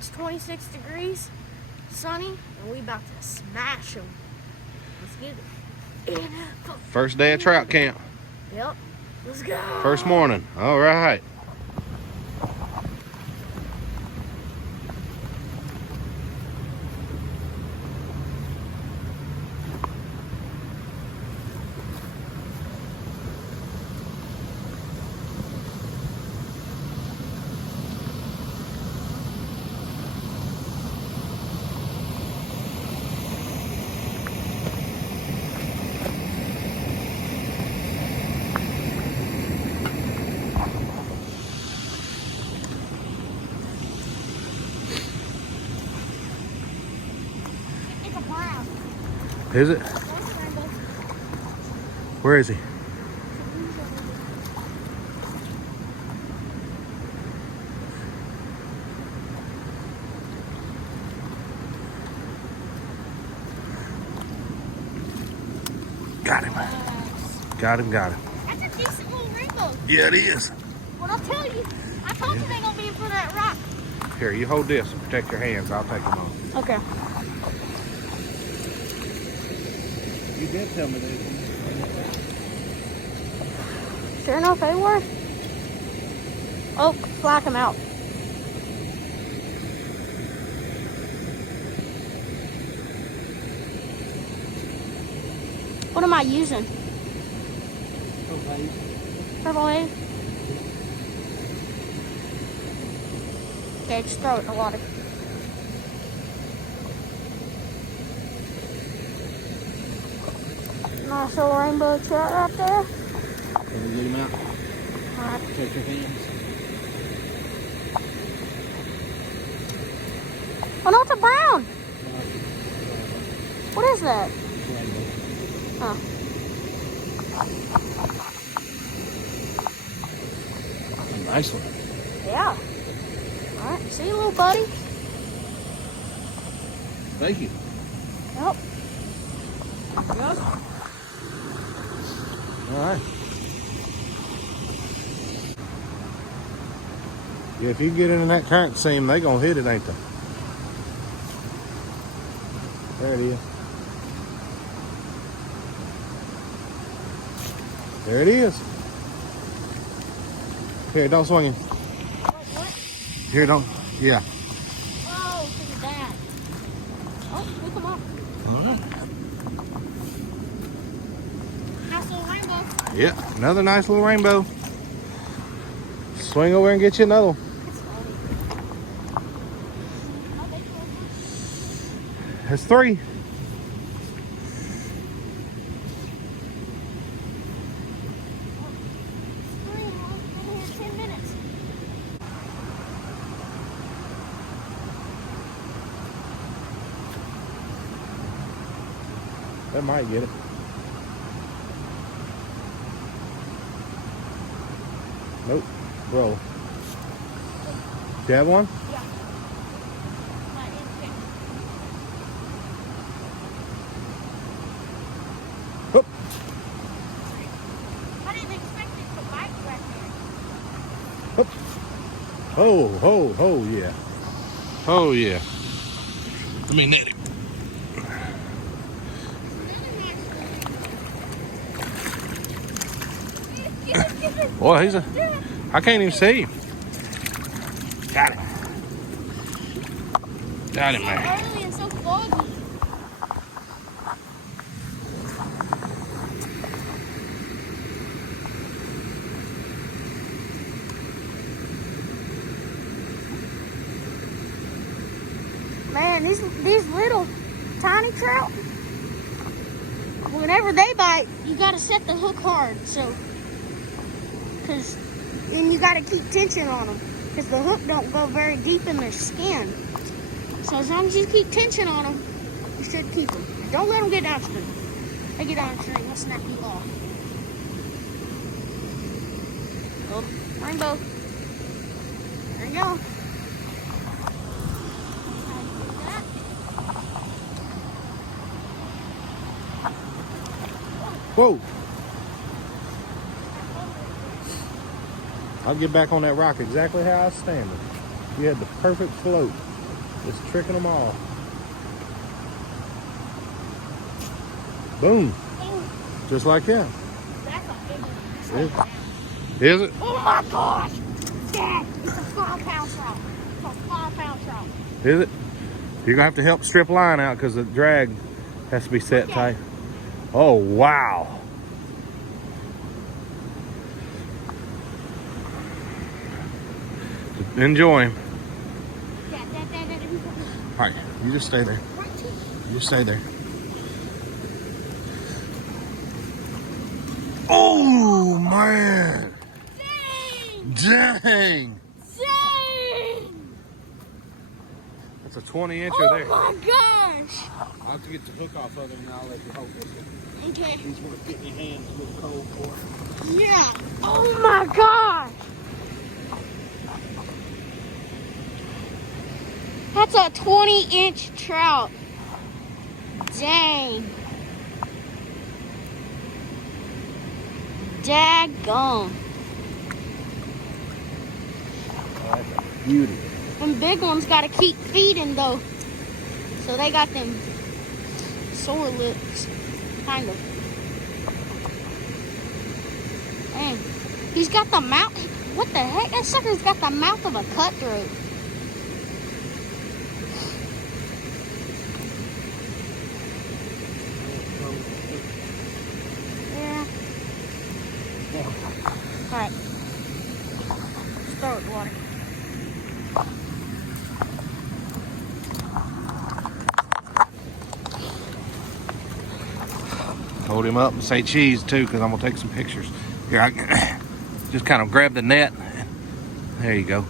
It's 26 degrees, sunny, and we about to smash them. Let's get it. First day of trout camp. Yep. Let's go. First morning. All right. It's a brown. Is it? Where is he? Got him. Got him, got him. That's a decent little rainbow. Yeah, it is. Well, I'll tell you. I told you they're going to be in front of that rock. Here, you hold this and protect your hands. I'll take them off. Okay. You did tell me that. Sure enough, they were. Oh, flack them out. What am I using? Purple haze. Okay, just throw it in the water. Nice little rainbow trout right there. Can we get him out? Alright. Take your hands. Oh no, it's a brown. What is that? Oh. A nice one. Yeah. Alright, see you, little buddy. Thank you. Yep. All right. Yeah, if you get into that current seam, they gonna hit it, ain't they? There it is. There it is. Here, don't swing it. What? Here, don't. Yeah. Oh, look at that. Oh, look him up. Come on. Nice little rainbow. Yeah, another nice little rainbow. Swing over and get you another one. That's three. That might get it. Nope. Roll. Do you have one? Yeah. Hoop. I didn't expect it to bite right Hoop. Oh, yeah. Oh, yeah. Let me net him. Boy, he's a... I can't even see him. Got him. Got him, man. early and so foggy. Man, these little tiny trout, whenever they bite, you gotta set the hook hard, and you gotta keep tension on them, because the hook don't go very deep in their skin. So as long as you keep tension on them, you should keep them. Don't let them get downstream. If they get downstream, they'll snap you off. Oh, rainbow. There you go. Whoa. I'll get back on that rock exactly how I was standing. You had the perfect float. Just tricking them all. Boom. Just like that. That's a big one. Is it? Oh my gosh! Dad, it's a 5-pound trout. It's a 5-pound trout. Is it? You're gonna have to help strip line out because the drag has to be set tight. Oh wow! Enjoy him. Dad. All right, you just stay there. You just stay there. Oh man! Dang! Dang! That's a 20-incher there. Oh my gosh! I'll have to get the hook off of him and I'll let you hold this one. Okay. He's worth getting your hands with cold for. Yeah. Oh my gosh! That's a 20-inch trout. Dang. Daggone. Oh, that's a beauty. Them big ones gotta keep feeding though. So they got them sore lips. Kind of. Dang. He's got the mouth. What the heck? That sucker's got the mouth of a cutthroat. Yeah. Alright. Start with water. Hold him up and say cheese too, because I'm gonna take some pictures. Here, I can just kind of grab the net. There you go,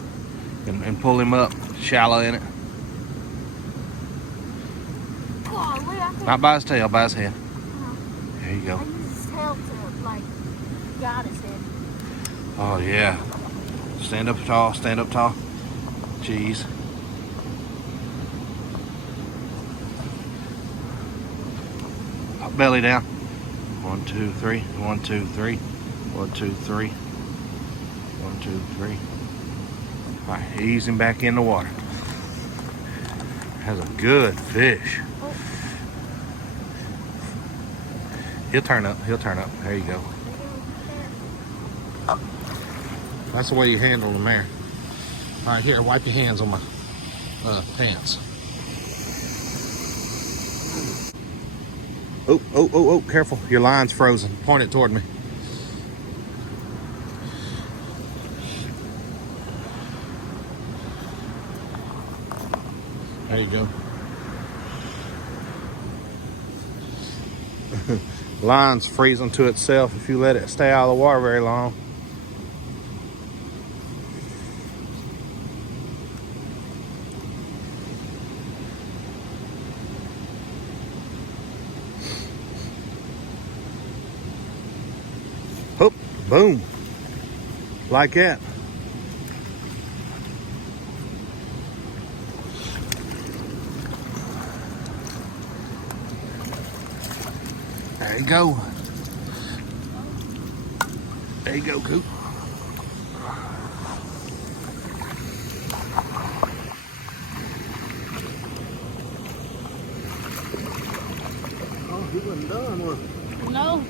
and pull him up, shallow in it. Not by his tail, by his head. There you go. I use his tail to like guide his head. Oh yeah. Stand up tall, stand up tall. Cheese. Up belly down. 1, 2, 3. 1, 2, 3. 1, 2, 3. 1, 2, 3. All right, ease him back in the water. Has a good fish. Oh. He'll turn up. He'll turn up. There you go. That's the way you handle them there. All right, here, wipe your hands on my pants. Oh, careful. Your line's frozen. Point it toward me. There you go. Line's freezing to itself if you let it stay out of the water very long. Hoop, boom, like that. There you go. There you go, Coop. Oh, he wasn't done, was he? No.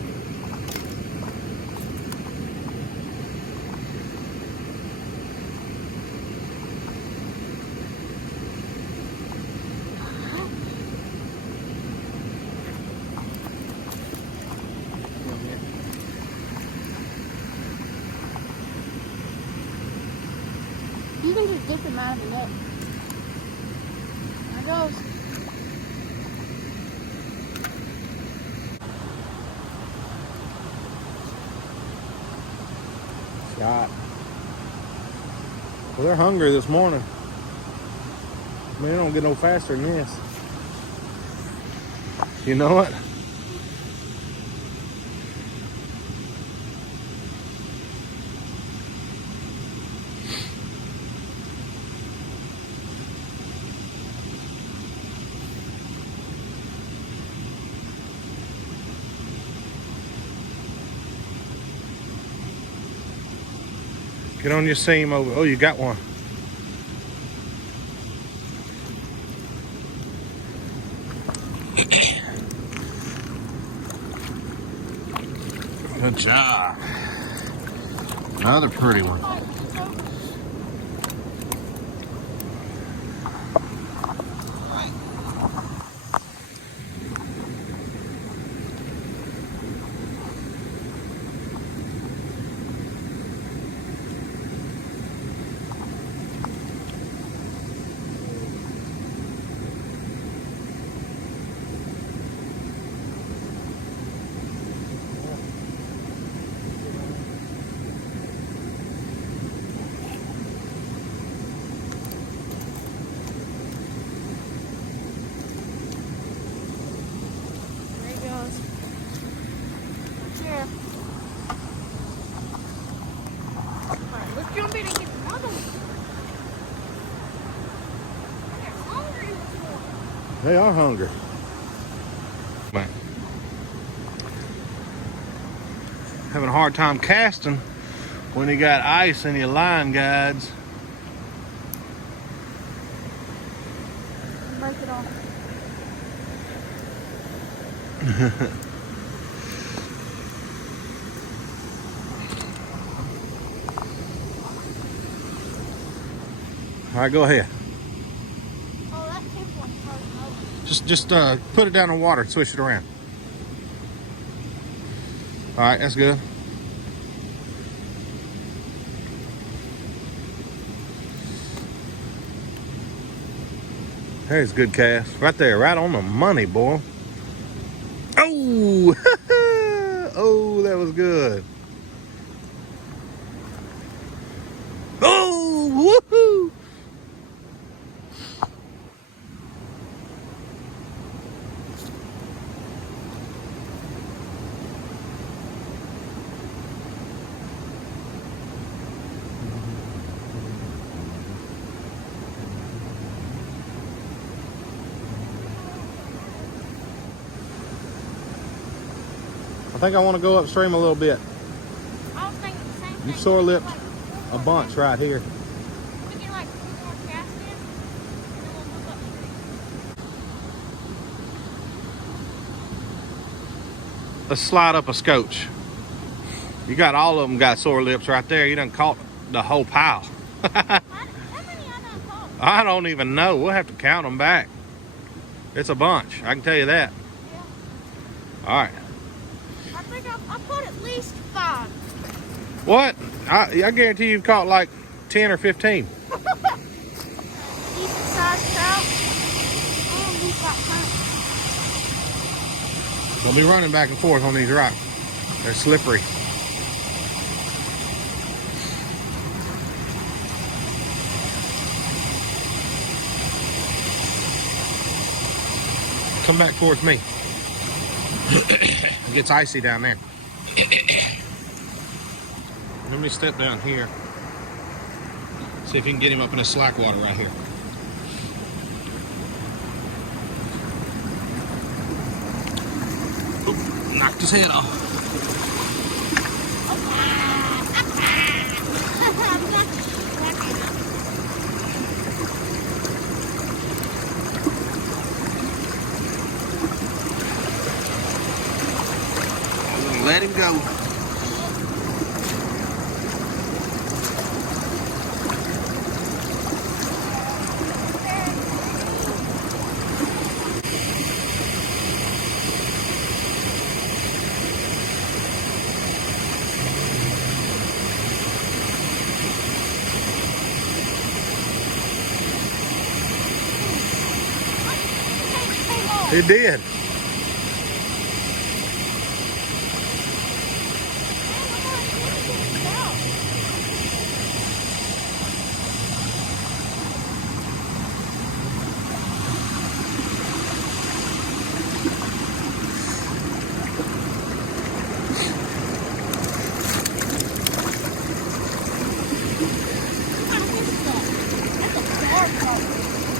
You can just dip him out of the net. There it goes. Shot. Well, they're hungry this morning. I mean, they don't get no faster than this. You know what? Get on your seam over. Oh, you got one. Good job. Another pretty one. Let's jump in and get another one. They're hungry this morning. They are hungry. Man. Having a hard time casting when you got ice in your line guides. Break it off. All right, go ahead. Oh, that tip one's frozen over. Just put it down in the water and switch it around. All right, that's good. There's a good cast. Right there, right on the money, boy. Oh! Oh, that was good. Oh, woohoo! I think I want to go upstream a little bit. I was thinking the same thing. You sore lipped a bunch right here. We can like put more cast in, and then we'll move upstream. Let's slide up a scotch. You got all of them got sore lips right there. You done caught the whole pile. How many I done caught? I don't even know. We'll have to count them back. It's a bunch. I can tell you that. Yeah. All right. I think I caught at least 5. What? I guarantee you've caught like 10 or 15. Decent sized trout. Oh, he's got plenty. Don't be running back and forth on these rocks. They're slippery. Come back towards me. It gets icy down there. Let me step down here. See if you can get him up in the slack water right here. Oop, knocked his head off. Let him go. He did.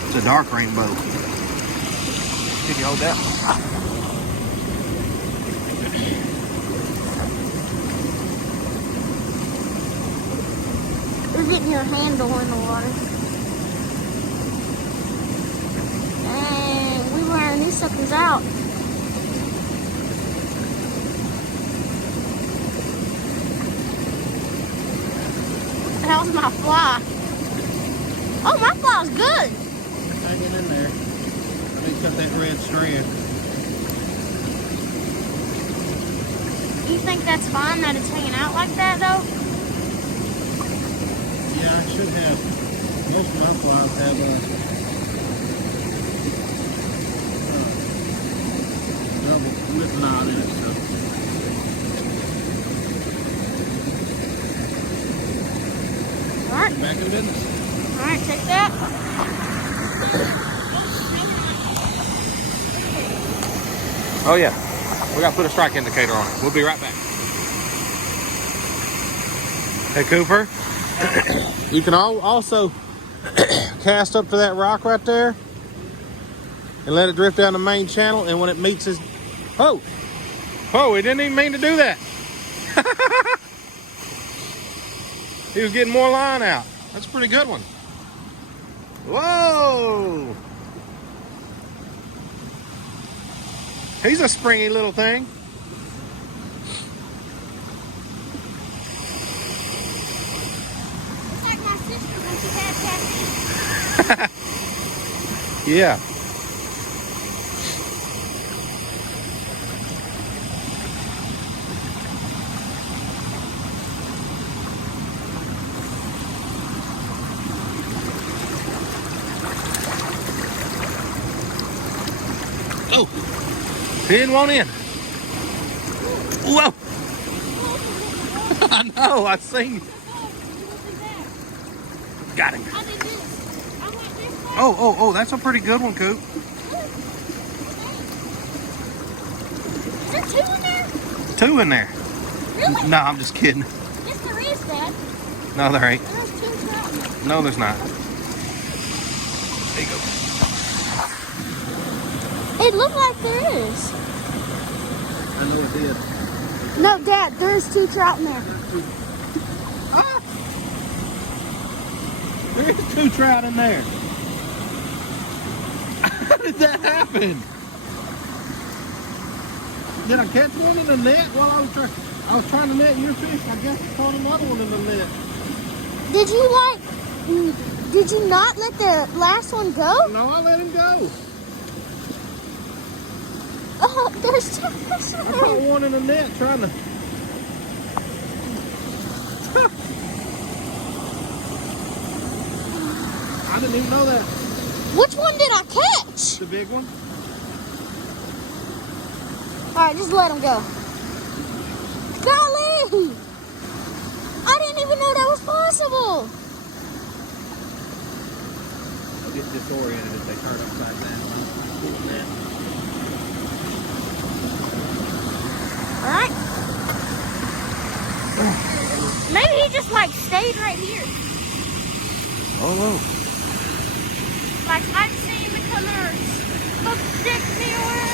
It's a dark rainbow. Can you hold that? You're getting your handle in the water. Dang, we wearing these suckers out. how's my fly? Oh, my fly's good. Hanging in there. Let me cut that red strand. You think that's fine that it's hanging out like that, though? Yeah, I should have. Most of my flies have double lip knot in it, so. Alright. Back in business. Alright, take that. Oh yeah, we gotta put a strike indicator on it. We'll be right back. Hey Cooper, you can also cast up to that rock right there and let it drift down the main channel, and when it meets his... Oh, he didn't even mean to do that. He was getting more line out. That's a pretty good one. Whoa! He's a springy little thing. It's like my sister when she had caffeine. Yeah. Oh, he didn't want in. Whoa. I know, I seen. Got him. I did this. I went this way. Oh, that's a pretty good one, Coop. Is there two in there? Two in there. Really? No, I'm just kidding. Yes, there is, Dad. No, there ain't. There's two trout in there. No, there's not. There you go. It looked like there is. I know it did. No, Dad, there's two trout in there. Ah! There's two trout in there. How did that happen? Did I catch one in the net while I was trying to net your fish? I guess I caught another one in the net. Did you not let the last one go? No, I let him go. Oh, there's two fish in I there. caught one in the net trying to... I didn't even know that. Which one did I catch? The big one? All right, just let him go. Golly! I didn't even know that was possible. They'll get disoriented if they turn upside down. All right. Maybe he just like stayed right here. Oh, Like I've seen the colors. Look, stick me away.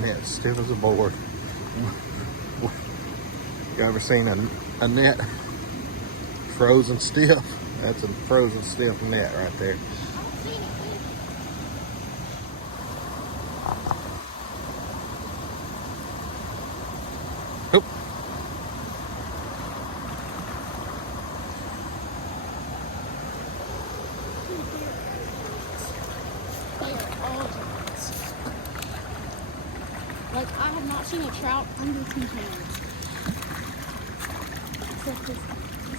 net stiff as a board. You ever seen a net frozen stiff? That's a frozen stiff net right there. Oop. Like, I have not seen a trout under 2 pounds. Except this is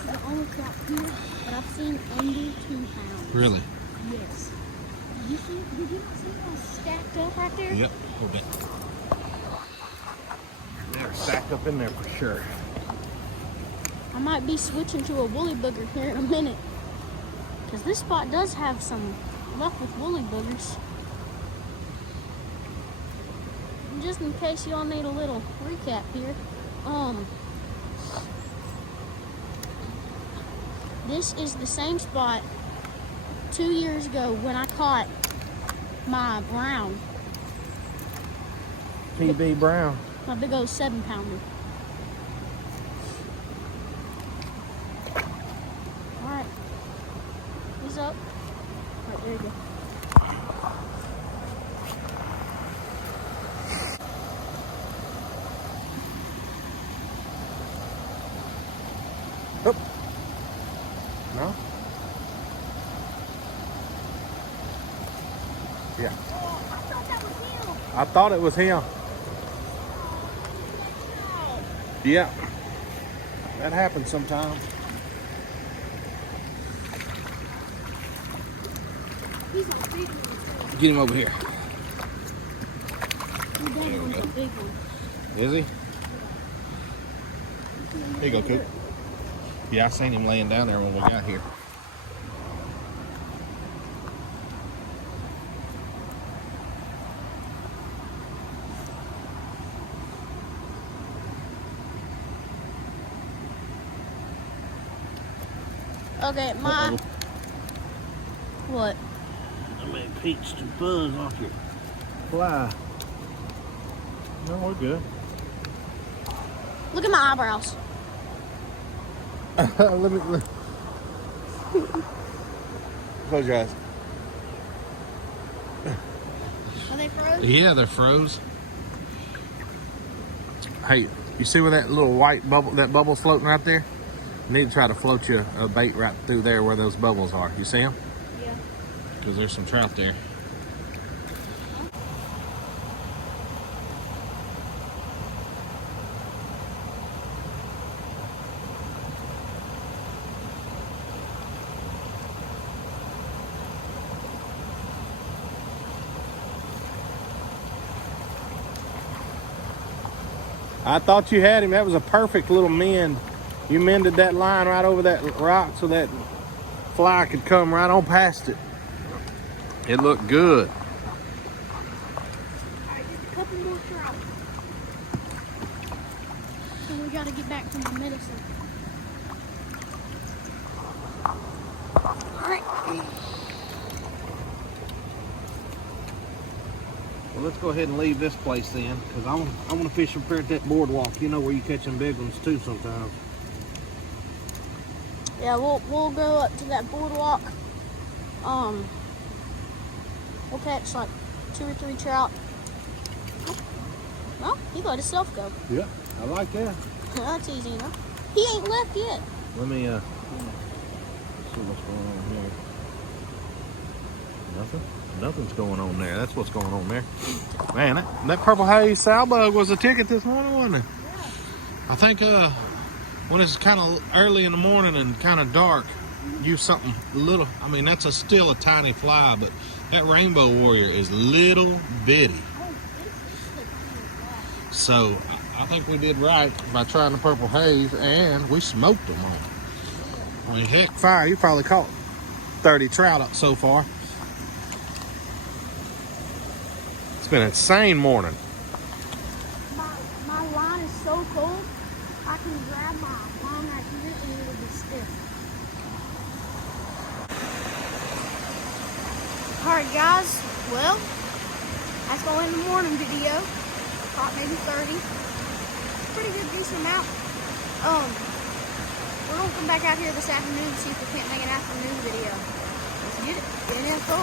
the only trout here that I've seen under 2 pounds. Really? Yes. Did you not see them stacked up right there? Yep, a little bit. They're stacked up in there for sure. I might be switching to a woolly booger here in a minute. Because this spot does have some luck with woolly boogers. Just in case y'all need a little recap here. This is the same spot 2 years ago when I caught my brown. PB Brown. My big old 7-pounder. Alright. He's up. Alright, there you go. Oop. No? Yeah. Oh, I thought that was him. I thought it was him. Yeah. That happens sometimes. He's a big one. Get him over here. There we go. A big one. Is he? Here you go, Coop. Yeah, I seen him laying down there when we got here. Okay, my... What? I may peach some fuzz off your fly. No, we're good. Look at my eyebrows. Let me. Close your eyes. Are they froze? Yeah, they're froze. Hey, you see where that little white bubble, that bubble's floating right there? You need to try to float you a bait right through there where those bubbles are. You see them? Yeah. Because there's some trout there. I thought you had him. That was a perfect little mend. You mended that line right over that rock so that fly could come right on past it. It looked good. Alright, just a couple more trout. And we gotta get back to my medicine. Alright. Well, let's go ahead and leave this place then, because I want to fish up here at that boardwalk. You know where you catch them big ones too sometimes. Yeah, we'll go up to that boardwalk. We'll catch like 2 or 3 trout. Well, he let himself go. Yeah, I like that. That's easy enough. He ain't left yet. Let me see what's going on here. Nothing? Nothing's going on there. That's what's going on there. Man, that purple haze sow bug was a ticket this morning, wasn't it? Yeah. I think when it's kind of early in the morning and kind of dark, use something little. I mean, that's still a tiny fly, but that rainbow warrior is little bitty. Oh, this is the fly. So I think we did right by trying the purple haze, and we smoked them all. I mean, heck, fire, you probably caught 30 trout up so far. It's been an insane morning. My line is so cold, I can grab my line right here and it'll be stiff. Alright guys, well, that's all in the morning video. Caught maybe 30. Pretty good, decent amount. We're gonna come back out here this afternoon and see if we can't make an afternoon video. Let's get it. Get an info.